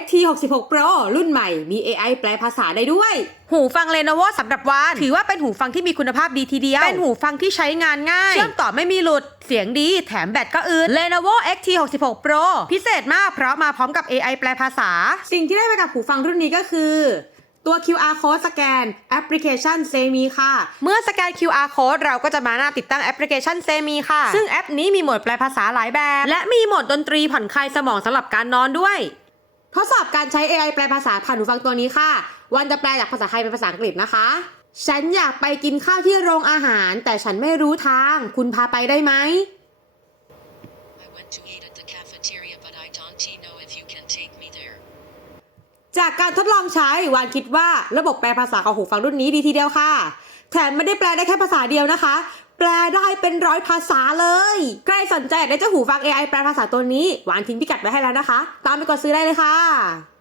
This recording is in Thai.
XT66 Pro รุ่นใหม่ มี AI แปลภาษาได้ด้วย หูฟัง Lenovo สำหรับวานถือว่าเป็นหูฟังที่มีคุณภาพดีทีเดียว เป็นหูฟังที่ใช้งานง่าย เชื่อมต่อไม่มีหลุด เสียงดี แถมแบตก็อืด Lenovo XT66 Pro พิเศษมากเพราะมาพร้อมกับ AI แปลภาษา สิ่งที่ได้ไปกับหูฟังรุ่นนี้ก็คือตัว QR code สแกนแอปพลิเคชัน Semi ค่ะ เมื่อสแกน QR code เราก็จะมาหน้าติดตั้งแอปพลิเคชัน Semi ค่ะ ซึ่งแอปนี้มีโหมดแปลภาษาหลายแบบ และมีโหมดดนตรีผ่อนคลายสมองสำหรับการนอนด้วย ทดสอบการใช้ AI แปลภาษาผ่านหูฟังตัวนี้ค่ะ วันจะแปลจากภาษาไทยเป็นภาษาอังกฤษนะคะ ฉันอยากไปกินข้าวที่โรงอาหาร แต่ฉันไม่รู้ทาง คุณพาไปได้ไหม I went to eat at the cafeteria, but I don't know if you can take me there. จากการทดลองใช้วานคิดว่าระบบแปลภาษาของหูฟังรุ่นนี้ดีทีเดียวค่ะ แถมไม่ได้แปลได้แค่ภาษาเดียวนะคะ แปลได้เป็นร้อยภาษาเลย ใครสนใจได้เจ้าหูฟัง AI แปลภาษาตัวนี้ หวานทิ้งพิกัดไว้ให้แล้วนะคะ ตามไปกดซื้อได้เลยค่ะ